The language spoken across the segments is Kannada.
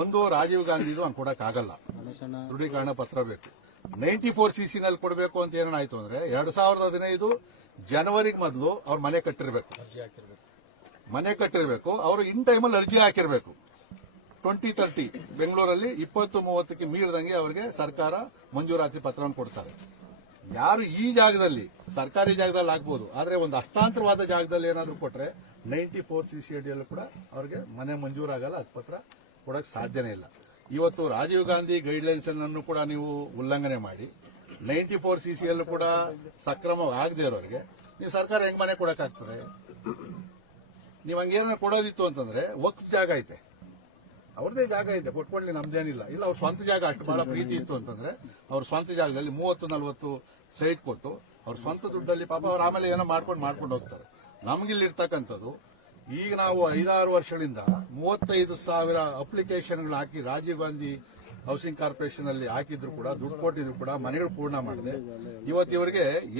ಒಂದು ರಾಜೀವ್ ಗಾಂಧಿದು ಹಂಗೆ ಕೊಡಕ್ಕಾಗಲ್ಲ ದೃಢೀಕರಣ ಪತ್ರ ಬೇಕು. ನೈಂಟಿ ಫೋರ್ ಸಿ ನಲ್ಲಿ ಕೊಡಬೇಕು ಅಂತ ಏನಾಯ್ತು ಅಂದ್ರೆ ಎರಡ್ ಸಾವಿರದ ಹದಿನೈದು ಜನವರಿಗೆ ಮೊದಲು ಅವ್ರ ಮನೆ ಕಟ್ಟಿರ್ಬೇಕು. ಮನೆ ಕಟ್ಟಿರ್ಬೇಕು. ಅವರು ಇನ್ ಟೈಮಲ್ಲಿ ಅರ್ಜಿ ಹಾಕಿರ್ಬೇಕು. ಟ್ವೆಂಟಿ ತರ್ಟಿ ಬೆಂಗಳೂರಲ್ಲಿ ಇಪ್ಪತ್ತು ಮೂವತ್ತಕ್ಕೆ ಮೀರಿದಂಗೆ ಅವರಿಗೆ ಸರ್ಕಾರ ಮಂಜೂರಾತಿ ಪತ್ರವನ್ನು ಕೊಡ್ತಾರೆ. ಯಾರು ಈ ಜಾಗದಲ್ಲಿ, ಸರ್ಕಾರಿ ಜಾಗದಲ್ಲಿ ಆಗ್ಬೋದು, ಆದ್ರೆ ಒಂದು ಹಸ್ತಾಂತರವಾದ ಜಾಗದಲ್ಲಿ ಏನಾದರೂ ಕೊಟ್ಟರೆ ನೈಂಟಿ ಫೋರ್ ಸಿ ಸಿ ಕೂಡ ಅವ್ರಿಗೆ ಮನೆ ಮಂಜೂರಾಗಲ್ಲ ಅದು ಪತ್ರ ಕೊಡಕ್ ಸಾಧ್ಯನೇ ಇಲ್ಲ. ಇವತ್ತು ರಾಜೀವ್ ಗಾಂಧಿ ಗೈಡ್ಲೈನ್ಸ್ ಅನ್ನು ಕೂಡ ನೀವು ಉಲ್ಲಂಘನೆ ಮಾಡಿ ನೈಂಟಿ ಫೋರ್ ಸಿ ಸಿಯಲ್ಲೂ ಕೂಡ ಸಕ್ರಮ ಆಗದೆ ಇರೋರಿಗೆ, ನೀವು ಸರ್ಕಾರ ಹೆಂಗ್ ಮನೆ ಕೊಡಕ್ಕಾಗ್ತದೆ ನೀವು ಹಂಗೇನ ಕೊಡೋದಿತ್ತು ಅಂತಂದ್ರೆ ವಕ್ಫ್ ಜಾಗ ಐತೆ. ಅವ್ರದೇ ಜಾಗ ಐತೆ, ಕೊಟ್ಕೊಳ್ಳಿ, ನಮ್ದೇನಿಲ್ಲ. ಇಲ್ಲ, ಅವ್ರ ಸ್ವಂತ ಜಾಗ ಅಷ್ಟು ಬಹಳ ಪ್ರೀತಿ ಇತ್ತು ಅಂತಂದ್ರೆ ಅವ್ರ ಸ್ವಂತ ಜಾಗದಲ್ಲಿ ಮೂವತ್ತು, ನಲ್ವತ್ತು ಸೈಟ್ ಕೊಟ್ಟು ಅವ್ರ ಸ್ವಂತ ದುಡ್ಡಲ್ಲಿ ಪಾಪ ಅವ್ರು ಆಮೇಲೆ ಏನೋ ಮಾಡ್ಕೊಂಡು ಮಾಡ್ಕೊಂಡು ಹೋಗ್ತಾರೆ. ನಮ್ಗಿಲ್ಲಿ ಇರ್ತಕ್ಕಂಥದ್ದು ಈಗ ನಾವು ಐದಾರು ವರ್ಷಗಳಿಂದ ಮೂವತ್ತೈದು ಸಾವಿರ ಅಪ್ಲಿಕೇಶನ್ಗಳು ಹಾಕಿ ರಾಜೀವ್ ಗಾಂಧಿ ಹೌಸಿಂಗ್ ಕಾರ್ಪೊರೇಷನ್ ಅಲ್ಲಿ ಹಾಕಿದ್ರು ಕೂಡ, ದುಡ್ಡು ಕೊಟ್ಟಿದ್ರು ಕೂಡ, ಮನೆಗಳು ಪೂರ್ಣ ಮಾಡಿದೆ. ಇವತ್ತು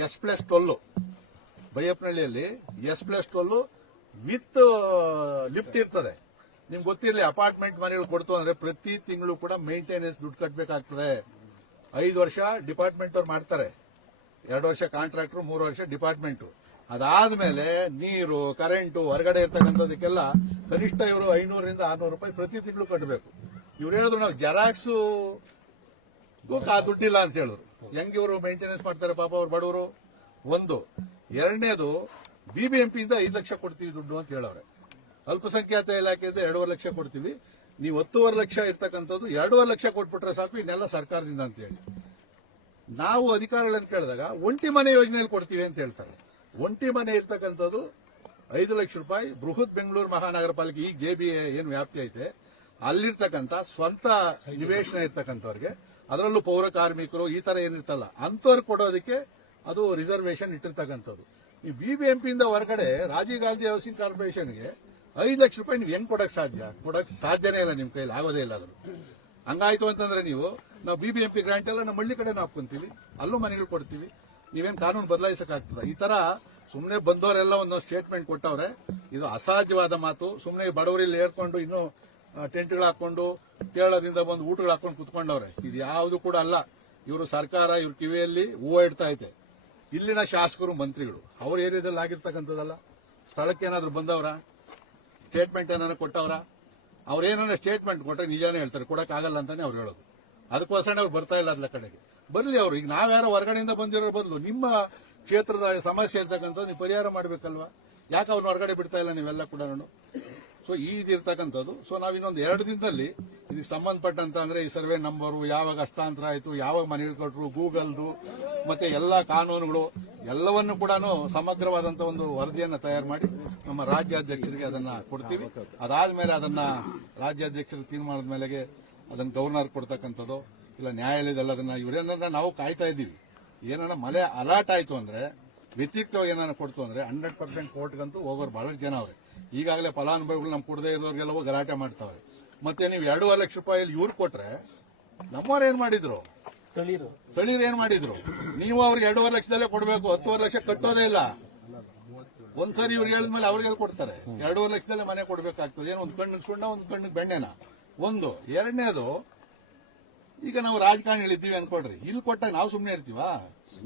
S plus twelve ಬೈಯಪ್ಪನಹಳ್ಳಿಯಲ್ಲಿ S plus twelve with lift ಇರ್ತದೆ. ನಿಮ್ಗೆ ಗೊತ್ತಿರಲಿ, ಅಪಾರ್ಟ್ಮೆಂಟ್ ಮನೆಗಳು ಕೊಡ್ತು ಅಂದ್ರೆ ಪ್ರತಿ ತಿಂಗಳು ಕೂಡ ಮೇಂಟೆನೆನ್ಸ್ ದುಡ್ಡು ಕಟ್ಟಬೇಕಾಗ್ತದೆ ಐದು ವರ್ಷ ಡಿಪಾರ್ಟ್ಮೆಂಟ್ ಅವ್ರು ಮಾಡ್ತಾರೆ. ಎರಡು ವರ್ಷ ಕಾಂಟ್ರಾಕ್ಟರ್, ಮೂರು ವರ್ಷ ಡಿಪಾರ್ಟ್ಮೆಂಟ್. ಅದಾದ್ಮೇಲೆ ನೀರು, ಕರೆಂಟು ಹೊರಗಡೆ ಇರ್ತಕ್ಕಂಥದಕ್ಕೆಲ್ಲ ಕನಿಷ್ಠ ಇವರು ಐನೂರಿಂದ ಆರ್ನೂರು ರೂಪಾಯಿ ಪ್ರತಿ ತಿಂಗಳು ಕಟ್ಟಬೇಕು ಇವ್ರು ಹೇಳಿದ್ರು ನಾವು ಜೆರಾಕ್ಸು ಆ ದುಡ್ಡಿಲ್ಲ ಅಂತ ಹೇಳಿದ್ರು. ಹೆಂಗ್ ಇವರು ಮೇಂಟೆನೆನ್ಸ್ ಮಾಡ್ತಾರೆ ಪಾಪ ಅವ್ರು ಬಡವರು? ಒಂದು, ಎರಡನೇದು ಬಿಬಿಎಂಪಿಯಿಂದ ಐದು ಲಕ್ಷ ಕೊಡ್ತೀವಿ ದುಡ್ಡು ಅಂತ ಹೇಳವ್ರೆ. ಅಲ್ಪಸಂಖ್ಯಾತ ಇಲಾಖೆಯಿಂದ ಎರಡೂವರೆ ಲಕ್ಷ ಕೊಡ್ತೀವಿ. ನೀವು ಹತ್ತುವರೆ ಲಕ್ಷ ಇರ್ತಕ್ಕಂಥದ್ದು ಎರಡೂವರೆ ಲಕ್ಷ ಕೊಟ್ಬಿಟ್ರೆ ಸಾಕು, ಇನ್ನೆಲ್ಲ ಸರ್ಕಾರದಿಂದ ಅಂತ ಹೇಳಿ ನಾವು ಅಧಿಕಾರಿಗಳನ್ನು ಕೇಳಿದಾಗ ಒಂಟಿ ಮನೆ ಯೋಜನೆಯಲ್ಲಿ ಕೊಡ್ತೀವಿ ಅಂತ ಹೇಳ್ತಾರೆ. ಒಂಟಿ ಮನೆ ಇರ್ತಕ್ಕಂಥದ್ದು ಐದು ಲಕ್ಷ ರೂಪಾಯಿ, ಬೃಹತ್ ಬೆಂಗಳೂರು ಮಹಾನಗರ ಪಾಲಿಕೆ ಈಗ ಜೆ ಬಿ ಏನು ವ್ಯಾಪ್ತಿ ಐತೆ, ಅಲ್ಲಿರ್ತಕ್ಕಂಥ ಸ್ವಂತ ನಿವೇಶನ ಇರ್ತಕ್ಕಂಥವ್ರಿಗೆ, ಅದರಲ್ಲೂ ಪೌರ ಕಾರ್ಮಿಕರು, ಈ ತರ ಏನಿರ್ತಲ್ಲ ಅಂತವ್ರಿಗೆ ಕೊಡೋದಕ್ಕೆ ಅದು ರಿಸರ್ವೇಶನ್ ಇಟ್ಟಿರ್ತಕ್ಕಂಥದ್ದು. ಈ ಬಿಬಿಎಂಪಿಯಿಂದ ಹೊರಗಡೆ ರಾಜೀವ್ ಗಾಂಧಿ ಹೌಸಿಂಗ್ ಕಾರ್ಪೊರೇಷನ್ಗೆ ಐದು ಲಕ್ಷ ರೂಪಾಯಿ ನೀವು ಹೆಂಗ್ ಕೊಡಕ್ ಸಾಧ್ಯ? ಕೊಡಕ್ ಸಾಧ್ಯನೇ ಇಲ್ಲ ನಿಮ್ ಕೈಲಿ, ಆಗೋದೇ ಇಲ್ಲ ಅದು. ಹಂಗಾಯ್ತು ಅಂತಂದ್ರೆ ನೀವು, ನಾವು ಬಿಬಿಎಂಪಿ ಗ್ರಾಂಟ್ ಎಲ್ಲ ನಮ್ಮ ಹಳ್ಳಿ ಕಡೆ ನಾವು ಹಾಕೊಂತೀವಿ ಅಲ್ಲೂ ಮನೆಗಳು ಕೊಡ್ತೀವಿ. ನೀವೇನ್ ಕಾನೂನು ಬದಲಾಯಿಸಕ್ಕಾಗ್ತದ? ಈ ತರ ಸುಮ್ಮನೆ ಬಂದವರೆಲ್ಲ ಒಂದೊಂದು ಸ್ಟೇಟ್ಮೆಂಟ್ ಕೊಟ್ಟವ್ರೆ. ಇದು ಅಸಾಧ್ಯವಾದ ಮಾತು. ಸುಮ್ಮನೆ ಬಡವರಿಲ್ಲಿ ಏರ್ಕೊಂಡು ಇನ್ನು ಟೆಂಟ್ಗಳು ಹಾಕೊಂಡು ಕೇರಳದಿಂದ ಬಂದು ಊಟಗಳು ಹಾಕೊಂಡು ಕುತ್ಕೊಂಡವ್ರೆ. ಇದು ಯಾವುದು ಕೂಡ ಅಲ್ಲ. ಇವರು ಸರ್ಕಾರ, ಇವ್ರ ಕಿವಿಯಲ್ಲಿ ಹೂವ ಇಡ್ತಾ ಐತೆ ಇಲ್ಲಿನ ಶಾಸಕರು, ಮಂತ್ರಿಗಳು. ಅವ್ರ ಏರಿಯಾದಲ್ಲಿ ಆಗಿರ್ತಕ್ಕಂಥದ್ದಲ್ಲ. ಸ್ಥಳಕ್ಕೆ ಏನಾದ್ರು ಬಂದವರ? ಸ್ಟೇಟ್ಮೆಂಟ್ ಏನಾದ್ರು ಕೊಟ್ಟವ್ರ? ಅವ್ರೇನಾರ ಸ್ಟೇಟ್ಮೆಂಟ್ ಕೊಟ್ಟರೆ ನಿಜಾನೇ ಹೇಳ್ತಾರೆ. ಕೊಡೋಕ್ಕಾಗಲ್ಲ ಅಂತಾನೆ ಅವ್ರು ಹೇಳೋದು. ಅದಕ್ಕೋಸ್ಕರ ಅವ್ರು ಬರ್ತಾ ಇಲ್ಲ ಅದ್ಲ ಕಡೆಗೆ. ಬರ್ಲಿ ಅವರು. ಈಗ ನಾವ್ಯಾರೋ ಹೊರಗಡೆಯಿಂದ ಬಂದಿರೋ ಬದಲು ನಿಮ್ಮ ಕ್ಷೇತ್ರದ ಸಮಸ್ಯೆ ಇರ್ತಕ್ಕಂಥದ್ದು ನೀವು ಪರಿಹಾರ ಮಾಡ್ಬೇಕಲ್ವಾ? ಯಾಕೆ ಅವ್ರನ್ನ ಹೊರಗಡೆ ಬಿಡ್ತಾ ಇಲ್ಲ ನೀವೆಲ್ಲ ಕೂಡ ಸೊ ಈ ಇದಿರ್ತಕ್ಕಂಥದ್ದು ಸೊ ನಾವು ಇನ್ನೊಂದು ಎರಡು ದಿನದಲ್ಲಿ ಇದಕ್ಕೆ ಸಂಬಂಧಪಟ್ಟಂತ ಅಂದ್ರೆ ಈ ಸರ್ವೆ ನಂಬರು, ಯಾವಾಗ ಹಸ್ತಾಂತರ ಆಯ್ತು, ಯಾವಾಗ ಮನೆ ಕೊಟ್ಟರು ಗೂಗಲ್ದು, ಮತ್ತೆ ಎಲ್ಲ ಕಾನೂನುಗಳು, ಎಲ್ಲವನ್ನು ಕೂಡ ಸಮಗ್ರವಾದಂತ ಒಂದು ವರದಿಯನ್ನು ತಯಾರು ಮಾಡಿ ನಮ್ಮ ರಾಜ್ಯಾಧ್ಯಕ್ಷರಿಗೆ ಅದನ್ನ ಕೊಡ್ತೀವಿ. ಅದಾದ್ಮೇಲೆ ಅದನ್ನ ರಾಜ್ಯಾಧ್ಯಕ್ಷರು ತೀರ್ಮಾನದ ಮೇಲೆಗೆ ಅದನ್ನ ಗವರ್ನರ್ ಕೊಡ್ತಕ್ಕಂಥದ್ದು. ಇಲ್ಲ ನ್ಯಾಯಾಲಯದಲ್ಲಿ ಅದನ್ನ ಇವರೇನ ನಾವು ಕಾಯ್ತಾ ಇದ್ದೀವಿ. ಏನಾರ ಮಳೆ ಅಲರ್ಟ್ ಆಯ್ತು ಅಂದ್ರೆ ವ್ಯತಿರಿಕ್ತವಾಗಿ ಏನಾರ ಕೊಡ್ತು ಅಂದ್ರೆ ಹಂಡ್ರೆಡ್ ಪರ್ಸೆಂಟ್ ಕೋರ್ಟ್ಗಂತೂ ಹೋಗೋರು ಬಹಳ ಜನ ಅವ್ರೆ. ಈಗಾಗಲೇ ಫಲಾನುಭವಿಗಳು ನಮ್ ಕೊಡದೇ ಇರೋರಿಗೆಲ್ಲವೂ ಗಲಾಟೆ ಮಾಡ್ತಾವ್ರೆ. ಮತ್ತೆ ನೀವು ಎರಡೂವರೆ ಲಕ್ಷ ರೂಪಾಯಿ ಇವ್ರು ಕೊಟ್ರೆ ನಮ್ಮವ್ರು ಏನ್ ಮಾಡಿದ್ರು? ಸ್ಥಳೀಯರು. ಸ್ಥಳೀಯರು ಏನ್ ಮಾಡಿದ್ರು? ನೀವು ಅವ್ರಿಗೆ ಎರಡೂವರೆ ಲಕ್ಷದಲ್ಲೇ ಕೊಡಬೇಕು ಹತ್ತುವರೆ ಲಕ್ಷ ಕಟ್ಟೋದೇ ಇಲ್ಲ. ಒಂದ್ಸರಿ ಇವ್ರು ಹೇಳಿದ್ಮೇಲೆ ಅವ್ರಿಗೆ ಕೊಡ್ತಾರೆ? ಎರಡೂವರೆ ಲಕ್ಷದಲ್ಲೇ ಮನೆ ಕೊಡ್ಬೇಕಾಗ್ತದೆ. ಏನು ಒಂದ್ ಕಣ್ಣು ಸುಣ್ಣ ಒಂದ್ ಕಣ್ಣಿಗೆ ಬೆಣ್ಣೆನಾ? ಒಂದು. ಎರಡನೇದು ಈಗ ನಾವು ರಾಜಕಾರಣಿಗಳಿದ್ದೀವಿ ಅನ್ಕೊಡ್ರಿ ಇಲ್ಲಿ ಕೊಟ್ಟಾಗ ನಾವು ಸುಮ್ಮನೆ ಇರ್ತೀವ?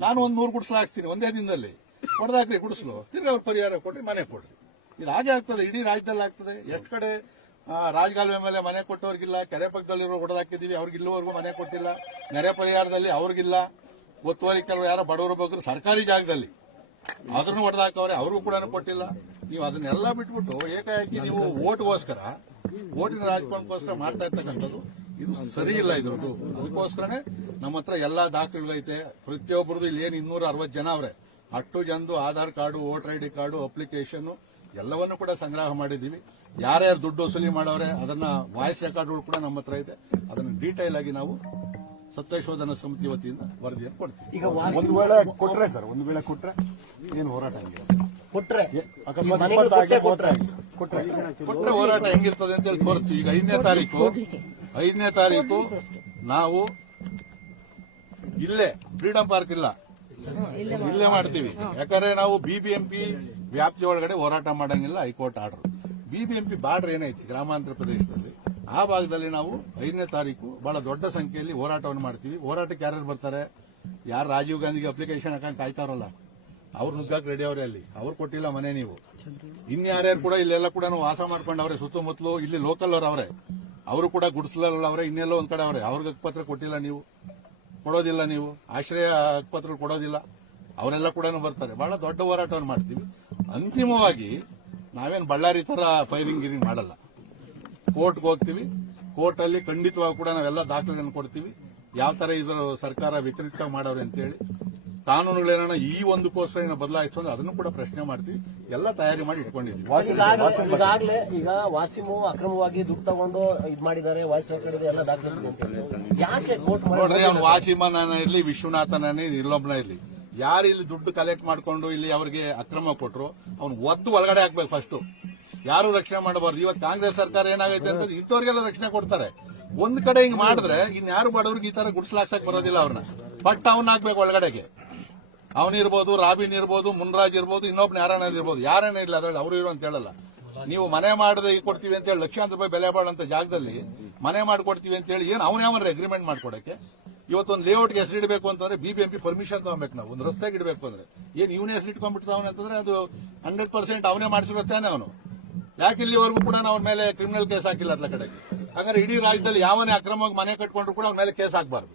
ನಾನು ಒಂದ್ ನೂರು ಗುಡಿಸಲು ಹಾಕ್ತೀನಿ ಒಂದೇ ದಿನದಲ್ಲಿ. ಹೊಡೆದಾಕ್ರಿ ಗುಡಿಸಲು. ತಿರ್ಗಿ ಅವ್ರ ಪರಿಹಾರ ಕೊಡ್ರಿ ಮನೆ ಕೊಡ್ರಿ. ಇದು ಹಾಗೆ ಆಗ್ತದೆ ಇಡೀ ರಾಜ್ಯದಲ್ಲಿ ಆಗ್ತದೆ. ಎಷ್ಟು ಕಡೆ ರಾಜಕಾಲುವೆ ರಾಜಗಾಲುವೆ ಮೇಲೆ ಮನೆ ಕೊಟ್ಟವ್ರಿಗಿಲ್ಲ ಕೆರೆ ಪಕ್ಕದಲ್ಲಿರೋ ಹೊಡೆದಾಕಿದೀವಿ ಅವ್ರಿಗೆ ಇಲ್ಲಿವರೆಗೂ ಮನೆ ಕೊಟ್ಟಿಲ್ಲ ನೆರೆ ಪರಿಹಾರದಲ್ಲಿ ಅವ್ರಿಗಿಲ್ಲ. ಒತ್ತುವರಿ ಕೆಲವು ಯಾರೋ ಬಡವರು ಬಗ್ಗೆ ಸರ್ಕಾರಿ ಜಾಗದಲ್ಲಿ ಅದನ್ನು ಹೊಡೆದಾಕವ್ರೆ ಅವ್ರಿಗೂ ಕೂಡ ಕೊಟ್ಟಿಲ್ಲ. ನೀವು ಅದನ್ನೆಲ್ಲ ಬಿಟ್ಬಿಟ್ಟು ಏಕಾಏಕಿ ನೀವು ಓಟ್ಗೋಸ್ಕರ ಓಟಿನ ರಾಜಕಾರಣಕ್ಕೋಸ್ಕರ ಮಾಡ್ತಾ ಇರ್ತಕ್ಕಂಥದ್ದು ಇದು ಸರಿ ಇಲ್ಲ ಇದ್ರದ್ದು ಅದಕ್ಕೋಸ್ಕರನೇ ನಮ್ಮ ಹತ್ರ ಎಲ್ಲಾ ದಾಖಲೆಗಳೈತೆ. ಪ್ರತಿಯೊಬ್ಬರದ್ದು ಇಲ್ಲಿ ಏನು ಇನ್ನೂರ ಅರವತ್ತು ಜನ ಅವ್ರೆ. ಅಷ್ಟು ಜನದು Aadhaar card voter I D card application ಎಲ್ಲವನ್ನು ಕೂಡ ಸಂಗ್ರಹ ಮಾಡಿದ್ದೀವಿ. ಯಾರ್ಯಾರು ದುಡ್ಡು ವಸೂಲಿ ಮಾಡವ್ರೆ ಅದನ್ನ ವಾಯ್ಸ್ ರೆಕಾರ್ಡ್ಗಳು ಕೂಡ ನಮ್ಮ ಹತ್ರ ಇದೆ ಅದನ್ನ ಡೀಟೈಲ್ ಆಗಿ ನಾವು ಸತ್ಯಶೋಧನಾ ಸಮಿತಿ ವತಿಯಿಂದ ವರದಿಯನ್ನು ಕೊಡ್ತೀವಿ. ಈಗ ಒಂದು ವೇಳೆ ಕೊಟ್ರೆ ಸರ್ ಒಂದು ವೇಳೆ ಕೊಟ್ರೆ ಏನು ಹೋರಾಟ ಕೊಟ್ರೆ. ಅಕಸ್ಮಾತ್ ಕೊಟ್ರೆ ಹೋರಾಟ ಹೆಂಗಿರ್ತದೆ ಅಂತ ಹೇಳಿ ತೋರಿಸ್ತೀವಿ. ಈಗ ಐದನೇ ತಾರೀಕು ಐದನೇ ತಾರೀಕು ನಾವು ಇಲ್ಲೇ ಫ್ರೀಡಂ ಪಾರ್ಕ್ ಇಲ್ಲ. ಇಲ್ಲೇ ಮಾಡ್ತೀವಿ. ಯಾಕಂದ್ರೆ ನಾವು ಬಿಬಿಎಂಪಿ ವ್ಯಾಪ್ತಿ ಒಳಗಡೆ ಹೋರಾಟ ಮಾಡಂಗಿಲ್ಲ ಹೈಕೋರ್ಟ್ ಆರ್ಡರ್. ಬಿಬಿಎಂಪಿ ಬಾರ್ಡರ್ ಏನೈತಿ ಗ್ರಾಮಾಂತರ ಪ್ರದೇಶದಲ್ಲಿ? ಆ ಭಾಗದಲ್ಲಿ ನಾವು ಐದನೇ ತಾರೀಕು ಬಹಳ ದೊಡ್ಡ ಸಂಖ್ಯೆಯಲ್ಲಿ ಹೋರಾಟವನ್ನು ಮಾಡ್ತೀವಿ. ಹೋರಾಟಕ್ಕೆ ಯಾರ್ಯಾರು ಬರ್ತಾರೆ? ಯಾರು ರಾಜೀವ್ ಗಾಂಧಿಗೆ ಅಪ್ಲಿಕೇಶನ್ ಹಾಕಂಗ್ ಕಾಯ್ತಾರಲ್ಲ? ಅವ್ರು ನುಗ್ಗಕ್ಕೆ ರೆಡಿ ಅವ್ರೆ ಅಲ್ಲಿ. ಅವ್ರು ಕೊಟ್ಟಿಲ್ಲ ಮನೆ ನೀವು. ಇನ್ಯಾರ್ಯಾರು ಕೂಡ ಇಲ್ಲೆಲ್ಲ ಕೂಡ ವಾಸ ಮಾಡ್ಕೊಂಡವ್ರೆ ಸುತ್ತಮುತ್ತಲು, ಇಲ್ಲಿ ಲೋಕಲ್ ಅವ್ರು ಅವರೇ ಕೂಡ ಗುಡಿಸಲಲ್ಲ ಅವರೇ ಇನ್ನೆಲ್ಲೋ ಒಂದ್ ಕಡೆ ಅವರೇ. ಅವ್ರಿಗೆ ಪತ್ರ ಕೊಟ್ಟಿಲ್ಲ ನೀವು. ಕೊಡೋದಿಲ್ಲ ನೀವು. ಆಶ್ರಯ ಪತ್ರ ಕೊಡೋದಿಲ್ಲ. ಅವರೆಲ್ಲ ಕೂಡ ಬರ್ತಾರೆ. ಬಹಳ ದೊಡ್ಡ ಹೋರಾಟವನ್ನು ಮಾಡ್ತೀವಿ. ಅಂತಿಮವಾಗಿ ನಾವೇನು ಬಳ್ಳಾರಿ ತರ ಫೈರಿಂಗ್ ಗಿರಿಂಗ್ ಮಾಡಲ್ಲ. ಕೋರ್ಟ್ಗೆ ಹೋಗ್ತೀವಿ. ಕೋರ್ಟ್ ಅಲ್ಲಿ ಖಂಡಿತವಾಗಿ ಕೂಡ ನಾವೆಲ್ಲ ದಾಖಲೆಗಳನ್ನು ಕೊಡ್ತೀವಿ. ಯಾವ ತರ ಇದ್ರ ಸರ್ಕಾರ ವ್ಯತಿರಿಕ್ತ ಮಾಡವ್ರೆ ಅಂತೇಳಿ. ಕಾನೂನುಗಳೇನ ಈ ಒಂದಕ್ಕೋಸ್ಕರ ಏನೋ ಬದಲಾಯಿತು ಅಂದ್ರೆ ಅದನ್ನು ಕೂಡ ಪ್ರಶ್ನೆ ಮಾಡ್ತೀವಿ ಎಲ್ಲ ತಯಾರಿ ಮಾಡಿ ಇಟ್ಕೊಂಡಿದ್ದೀವಿ ಈಗಾಗಲೇ ಈಗ ವಾಸಿಮು ಅಕ್ರಮವಾಗಿ ದುಡ್ಡು ತಗೊಂಡು ಇದು ಮಾಡಿದ್ದಾರೆ ವಾಯ್ಸ್ ರೆಕಾರ್ಡ್ ಎಲ್ಲ ದಾಖಲೆ ಅಂತ ಹೇಳಿ. ಯಾಕೆ ಕೋರ್ಟ್ ನೋಡ್ರಿ ಅವ್ನು ವಾಸಿಮನ ಇರ್ಲಿ ವಿಶ್ವನಾಥನೇ ಇಲ್ಲೊಬ್ನ ಇರ್ಲಿ. ಯಾರು ಇಲ್ಲಿ ದುಡ್ಡು ಕಲೆಕ್ಟ್ ಮಾಡ್ಕೊಂಡು ಇಲ್ಲಿ ಅವ್ರಿಗೆ ಅಕ್ರಮ ಕೊಟ್ರು ಅವ್ನು ಒದ್ದು ಒಳಗಡೆ ಹಾಕ್ಬೇಕು ಫಸ್ಟ್ ಯಾರು ರಕ್ಷಣೆ ಮಾಡಬಾರ್ದು? ಇವತ್ತು ಕಾಂಗ್ರೆಸ್ ಸರ್ಕಾರ ಏನಾಗೈತೆ ಅಂತ ಇಂಥವ್ರಿಗೆಲ್ಲ ರಕ್ಷಣೆ ಕೊಡ್ತಾರೆ. ಒಂದ್ ಕಡೆ ಹಿಂಗ್ ಮಾಡಿದ್ರೆ ಇನ್ಯಾರು ಬಡವ್ರಿಗೆ ಈ ತರ ಗುಡ್ಸ್ಲಾಕ್ಸಕ್ ಬರೋದಿಲ್ಲ ಅವ್ರನ್ನ ಬಟ್ ಅವ್ನ ಹಾಕ್ಬೇಕು ಒಳಗಡೆಗೆ. ಅವನಿರ್ಬೋದು ರಾಬಿನ್ ಇರ್ಬೋದು, ಮುನ್ರಾಜ್ ಇರ್ಬೋದು, ಇನ್ನೊಬ್ನ ಯಾರನ್ನ ಇರ್ಬೋದು. ಯಾರೇನೇ ಇಲ್ಲ ಅದ್ರಲ್ಲಿ ಅವರು ಇರೋ ಅಂತ ಹೇಳಲ್ಲ. ನೀವು ಮನೆ ಮಾಡದೆ ಕೊಡ್ತೀವಿ ಅಂತ ಹೇಳಿ ಲಕ್ಷಾಂತರ ರೂಪಾಯಿ ಬೆಲೆ ಬಾಳಂತ ಜಾಗದಲ್ಲಿ ಮನೆ ಮಾಡ್ಕೊಡ್ತೀವಿ ಅಂತ ಹೇಳಿ ಏನು ಅವನ ಯಾವನ್ರ ಅಗ್ರಿಮೆಂಟ್ ಮಾಡ್ಕೊಡಕ್ಕೆ ಇವತ್ತೊಂದು ಲೇಔಟ್ಗೆ ಹೆಸರಿಡಬೇಕು ಅಂತಂದ್ರೆ ಬಿಬಿಎಂಪಿ ಪರ್ಮಿಷನ್ ತಗೋಬೇಕು ನಾವು. ಒಂದು ರಸ್ತೆಗೆ ಇಡಬೇಕು ಅಂದ್ರೆ. ಏನು ಇವನೇ ಹೆಸರು ಇಟ್ಕೊಂಡ್ಬಿಡ್ತಾವನೆ ಅಂತಂದ್ರೆ ಅದು ಹಂಡ್ರೆಡ್ ಪರ್ಸೆಂಟ್ ಅವನೇ ಮಾಡಿಸಿರುತ್ತಾನೆ ಅವನು. ಯಾಕೆ ಇಲ್ಲಿವರೆಗೂ ಕೂಡ ನಾವು ಮೇಲೆ ಕ್ರಿಮಿನಲ್ ಕೇಸ್ ಹಾಕಿಲ್ಲ ಅದ್ರ ಕಡೆಗೆ? ಹಾಗಾದ್ರೆ ಇಡೀ ರಾಜ್ಯದಲ್ಲಿ ಯಾವನೇ ಅಕ್ರಮವಾಗಿ ಮನೆ ಕಟ್ಕೊಂಡ್ರು ಕೂಡ ಅವ್ನ ಮೇಲೆ ಕೇಸ್ ಹಾಕಬಾರ್ದು.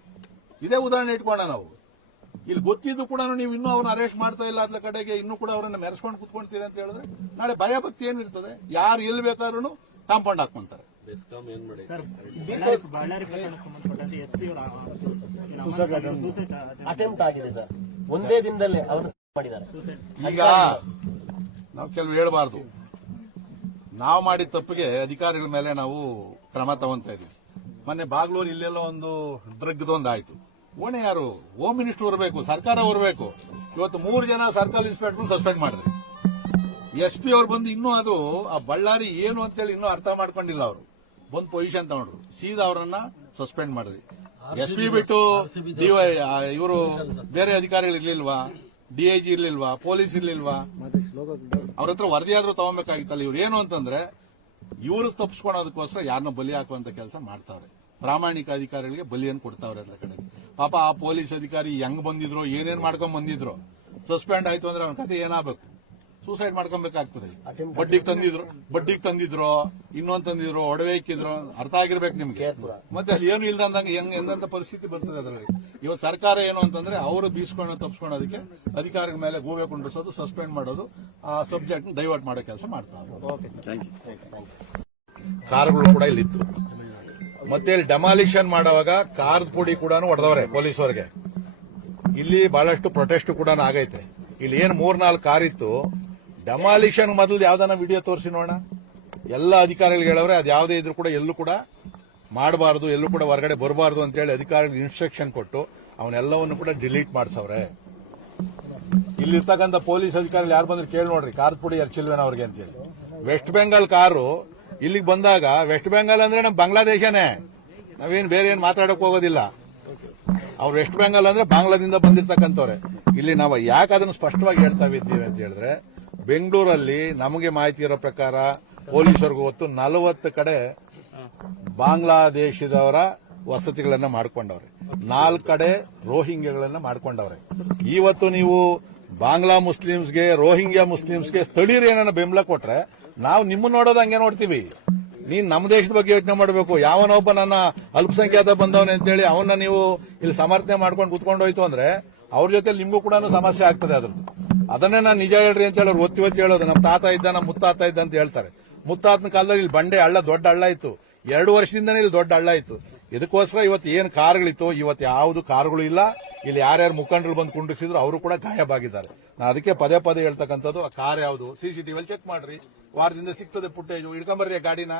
ಇದೇ ಉದಾಹರಣೆ ಇಟ್ಕೊಂಡ ನಾವು. ಇಲ್ಲಿ ಗೊತ್ತಿದ್ದು ಕೂಡ ನೀವು ಇನ್ನೂ ಅವ್ರನ್ನ ಅರೆಸ್ಟ್ ಮಾಡ್ತಾ ಇಲ್ಲ ಅದ್ರ ಕಡೆಗೆ ಇನ್ನೂ ಕೂಡ ಅವರನ್ನ ಮೆರೆಸ್ಕೊಂಡು ಕುತ್ಕೊಂತೀರಿ ಅಂತ ಹೇಳಿದ್ರೆ ನಾಳೆ ಭಯ ಭಕ್ತಿ ಏನಿರ್ತದೆ? ಯಾರು ಎಲ್ಲಿ ಬೇಕಾದ್ರೂ ಕಾಂಪೌಂಡ್ ಹಾಕೊಂತಾರೆ ಅಟೆಂಪ್ಟ್ ಆಗಿದೆ ಸರ್. ಒಂದೇ ದಿನದಲ್ಲೇ ಅವರು ಮಾಡಿದ್ದಾರೆ. ಈಗ ನಾವು ಕೆಲವು ಹೇಳಬಾರ್ದು. ನಾವು ಮಾಡಿದ ತಪ್ಪಿಗೆ ಅಧಿಕಾರಿಗಳ ಮೇಲೆ ನಾವು ಕ್ರಮ ತಗೊಂತ ಇದೀವಿ. ಮೊನ್ನೆ ಬಾಗ್ಲೂರು ಇಲ್ಲೆಲ್ಲ ಒಂದು ಡ್ರಗ್ದೊಂದು ಆಯ್ತು ಓಣೆ ಯಾರು? ಹೋಮ್ ಮಿನಿಸ್ಟರ್ ಬರಬೇಕು ಸರ್ಕಾರ ಬರಬೇಕು ಇವತ್ತು ಮೂರು ಜನ ಸರ್ಕಲ್ ಇನ್ಸ್ಪೆಕ್ಟರ್ ಸಸ್ಪೆಂಡ್ ಮಾಡಿದ್ರು. ಎಸ್ ಪಿ ಅವ್ರು ಬಂದು ಇನ್ನೂ ಅದು ಆ ಬಳ್ಳಾರಿ ಏನು ಅಂತೇಳಿ ಇನ್ನೂ ಅರ್ಥ ಮಾಡ್ಕೊಂಡಿಲ್ಲ ಅವರು. ಬಂದು ಪೊಸಿಷನ್ ತಗೊಂಡ್ರು. ಸೀದಾ ಅವರನ್ನ ಸಸ್ಪೆಂಡ್ ಮಾಡಿದ್ರಿ ಎಸ್ ಪಿ ಬಿಟ್ಟು ಇವರು ಬೇರೆ ಅಧಿಕಾರಿಗಳು ಇರ್ಲಿಲ್ವಾ? ಡಿಐಜಿ ಇರ್ಲಿಲ್ವಾ? ಪೊಲೀಸ್ ಇರ್ಲಿಲ್ವಾ? ಅವ್ರ ಹತ್ರ ವರದಿ ಆದ್ರೂ ತಗೊಬೇಕಾಗಿತ್ತಲ್ಲ ಇವ್ರು. ಏನು ಅಂತಂದ್ರೆ ಇವರು ತಪ್ಪಿಸ್ಕೊಳೋದಕ್ಕೋಸ್ಕರ ಯಾರನ್ನ ಬಲಿ ಹಾಕುವಂತ ಕೆಲಸ ಮಾಡ್ತಾವ್ರೆ ಪ್ರಾಮಾಣಿಕ ಅಧಿಕಾರಿಗಳಿಗೆ ಬಲಿಯನ್ನು ಕೊಡ್ತಾವ್ರೆ ಅದ್ರ ಕಡೆ ಪಾಪ ಆ ಪೊಲೀಸ್ ಅಧಿಕಾರಿ ಹೆಂಗ್ ಬಂದಿದ್ರು ಏನೇನ್ ಮಾಡ್ಕೊಂಡ್ ಬಂದಿದ್ರು. ಸಸ್ಪೆಂಡ್ ಆಯ್ತು ಅಂದ್ರೆ ಅವನ ಕತೆ ಏನಾಗಬೇಕು? ಸೂಸೈಡ್ ಮಾಡ್ಕೊಬೇಕಾಗ್ತದೆ. ಬಡ್ಡಿಗೆ ತಂದಿದ್ರು ಬಡ್ಡಿಗೆ ತಂದಿದ್ರು ಇನ್ನೊಂದ್ ತಂದಿದ್ರು ಒಡವೆ ಇಕ್ಕಿದ್ರು ಅರ್ಥ ಆಗಿರ್ಬೇಕು ನಿಮ್ಗೆ. ಮತ್ತೆ ಅಲ್ಲಿ ಏನು ಇಲ್ದಂದಂಗೆ ಹೆಂಗ್ ಎಂದಂತ ಪರಿಸ್ಥಿತಿ ಬರ್ತದೆ ಅದರಲ್ಲಿ? ಇವತ್ತು ಸರ್ಕಾರ ಏನು ಅಂತಂದ್ರೆ ಅವರು ಬೀಸ್ಕೊಂಡು ಅದಕ್ಕೆ ಅಧಿಕಾರಿಗಳ ಮೇಲೆ ಗೂಬೆ ಕುಂಡಿಸೋದು ಸಸ್ಪೆಂಡ್ ಮಾಡೋದು ಆ ಸಬ್ಜೆಕ್ಟ್ ಡೈವರ್ಟ್ ಮಾಡೋ ಕೆಲಸ ಮಾಡ್ತಾರೆ ಕಾರ್ಗಳು ಕೂಡ ಇಲ್ಲಿತ್ತು. ಮತ್ತೆ ಇಲ್ಲಿ ಡೆಮಾಲಿಷನ್ ಮಾಡುವಾಗ ಕಾರ್ದ ಪುಡಿ ಕೂಡ ಹೊಡೆದವ್ರೆ ಪೊಲೀಸರಿಗೆ ಇಲ್ಲಿ ಬಹಳಷ್ಟು ಪ್ರೊಟೆಸ್ಟ್ ಕೂಡ ಆಗೈತೆ. ಇಲ್ಲಿ ಏನ್ ಮೂರ್ನಾಲ್ಕು ಕಾರ್ ಇತ್ತು ಡೆಮಾಲಿಷನ್ ಮೊದಲು ಯಾವ್ದಾನ ವಿಡಿಯೋ ತೋರಿಸಿ ನೋಡೋಣ. ಎಲ್ಲ ಅಧಿಕಾರಿಗಳು ಹೇಳವ್ರೆ, ಅದು ಯಾವುದೇ ಇದ್ರು ಕೂಡ ಎಲ್ಲೂ ಕೂಡ ಮಾಡಬಾರದು, ಎಲ್ಲೂ ಕೂಡ ಹೊರಗಡೆ ಬರಬಾರದು ಅಂತ ಹೇಳಿ ಅಧಿಕಾರಿಗಳು ಇನ್ಸ್ಟ್ರಕ್ಷನ್ ಕೊಟ್ಟು ಅವನ್ನೆಲ್ಲವನ್ನು ಕೂಡ ಡಿಲೀಟ್ ಮಾಡಿಸವ್ರೆ. ಇಲ್ಲಿರ್ತಕ್ಕಂಥ ಪೊಲೀಸ್ ಅಧಿಕಾರಿಗಳು ಯಾರು ಬಂದ್ರೆ ಕೇಳಿ ನೋಡ್ರಿ, ಕಾರ್ ಪುಡಿ ಎರ್ಚಿಲ್ವೇನ ಅವ್ರಿಗೆ ಅಂತೇಳಿ. ವೆಸ್ಟ್ ಬೆಂಗಾಲ್ ಕಾರು ಇಲ್ಲಿಗೆ ಬಂದಾಗ ವೆಸ್ಟ್ ಬೆಂಗಾಲ್ ಅಂದ್ರೆ ನಮ್ಮ ಬಾಂಗ್ಲಾದೇಶನೇ ನಾವೇನು ಬೇರೆ ಏನು ಮಾತಾಡಕ್ ಹೋಗೋದಿಲ್ಲ. ಅವ್ರು ವೆಸ್ಟ್ ಬೆಂಗಾಲ್ ಅಂದ್ರೆ ಬಾಂಗ್ಲಾದಿಂದ ಬಂದಿರ್ತಕ್ಕಂಥವ್ರೆ. ಇಲ್ಲಿ ನಾವು ಯಾಕೆ ಅದನ್ನು ಸ್ಪಷ್ಟವಾಗಿ ಹೇಳ್ತಾ ಇದ್ದೀವಿ ಅಂತ ಹೇಳಿದ್ರೆ, ಬೆಂಗಳೂರಲ್ಲಿ ನಮಗೆ ಮಾಹಿತಿ ಇರೋ ಪ್ರಕಾರ ಪೊಲೀಸರಿಗೂ ಹೊತ್ತು ನಲವತ್ತು ಕಡೆ ಬಾಂಗ್ಲಾದೇಶದವರ ವಸತಿಗಳನ್ನ ಮಾಡಿಕೊಂಡವ್ರೆ. ನಾಲ್ಕು ಕಡೆ ರೋಹಿಂಗ್ಯಗಳನ್ನ ಮಾಡ್ಕೊಂಡವ್ರೆ. ಇವತ್ತು ನೀವು ಬಾಂಗ್ಲಾ ಮುಸ್ಲಿಮ್ಸ್ಗೆ, ರೋಹಿಂಗ್ಯಾ ಮುಸ್ಲಿಮ್ಸ್ಗೆ ಸ್ಥಳೀಯರು ಏನನ್ನ ಬೆಂಬಲ ಕೊಟ್ರೆ ನಾವು ನಿಮ್ಮ ನೋಡೋದು ಹಂಗೆ ನೋಡ್ತೀವಿ. ನೀನ್ ನಮ್ಮ ದೇಶದ ಬಗ್ಗೆ ಯೋಚನೆ ಮಾಡಬೇಕು. ಯಾವನೊಬ್ಬ ನನ್ನ ಅಲ್ಪಸಂಖ್ಯಾತ ಬಂದವನೆ ಅಂತೇಳಿ ಅವನ್ನ ನೀವು ಇಲ್ಲಿ ಸಮರ್ಥನೆ ಮಾಡ್ಕೊಂಡು ಕುತ್ಕೊಂಡು ಹೋಯ್ತು ಅಂದ್ರೆ ಅವ್ರ ಜೊತೆ ನಿಮ್ಗೂ ಕೂಡ ಸಮಸ್ಯೆ ಆಗ್ತದೆ ಅದ್ರದ್ದು. ಅದನ್ನೇ ನಾನು ನಿಜ ಹೇಳ್ರಿ ಅಂತ ಹೇಳಿ ಅವ್ರು ಒತ್ತಿ ಒತ್ತಿ ಹೇಳೋದು. ನಮ್ಮ ತಾತ ಇದ್ದ, ನಮ್ಮ ಮುತ್ತಾತ ಇದ್ದ ಅಂತ ಹೇಳ್ತಾರೆ. ಮುತ್ತಾತನ ಕಾಲದಲ್ಲಿ ಇಲ್ಲಿ ಬಂಡೆ ಹಳ್ಳ ದೊಡ್ಡ ಹಳ್ಳ ಇತ್ತು. ಎರಡು ವರ್ಷದಿಂದನೇ ಇಲ್ಲಿ ದೊಡ್ಡ ಹಳ್ಳ ಇತ್ತು. ಇದಕ್ಕೋಸ್ಕರ ಇವತ್ತು ಏನು ಕಾರ್ಗಳಿತ್ತು ಇವತ್ತು ಯಾವುದು ಕಾರುಗಳು ಇಲ್ಲ. ಇಲ್ಲಿ ಯಾರ್ಯಾರು ಮುಖಂಡರು ಬಂದು ಕುಂಡಿಸಿದ್ರು ಅವರು ಕೂಡ ಗಾಯಬಾಗಿದ್ದಾರೆ. ನಾನು ಅದಕ್ಕೆ ಪದೇ ಪದೇ ಹೇಳ್ತಕ್ಕಂಥದ್ದು ಕಾರ್ ಯಾವುದು? ಸಿಸಿಟಿವಿಯಲ್ಲಿ ಚೆಕ್ ಮಾಡ್ರಿ. ವಾರದಿಂದ ಸಿಗ್ತದೆ ಫುಟೇಜು ಹಿಡ್ಕೊಂಬರ್ರಿ ಆ ಗಾಡಿನ.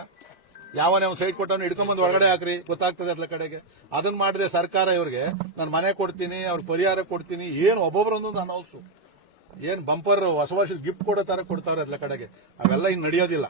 ಯಾವನೇ ಒಂದು ಸೈಟ್ ಕೊಟ್ಟವನು ಹಿಡ್ಕೊಂಬಂದು ಹೊರಗಡೆ ಹಾಕ್ರಿ. ಗೊತ್ತಾಗ್ತದೆ ಅದ್ರ ಕಡೆಗೆ. ಅದನ್ನ ಮಾಡಿದೆ ಸರ್ಕಾರ ಇವ್ರಿಗೆ, ನಾನು ಮನೆ ಕೊಡ್ತೀನಿ, ಅವ್ರ ಪರಿಹಾರ ಕೊಡ್ತೀನಿ, ಏನು ಒಬ್ಬೊಬ್ಬರೊಂದೊಂದು ಅನೌನ್ಸು ಏನ್ ಬಂಪರ್ ಹೊಸ ವರ್ಷದ ಗಿಫ್ಟ್ ಕೊಡೋ ತರ ಕೊಡ್ತಾವ್ರೆ ಅದ್ರ ಕಡೆಗೆ. ಅವೆಲ್ಲ ಇನ್ನು ನಡೆಯೋದಿಲ್ಲ.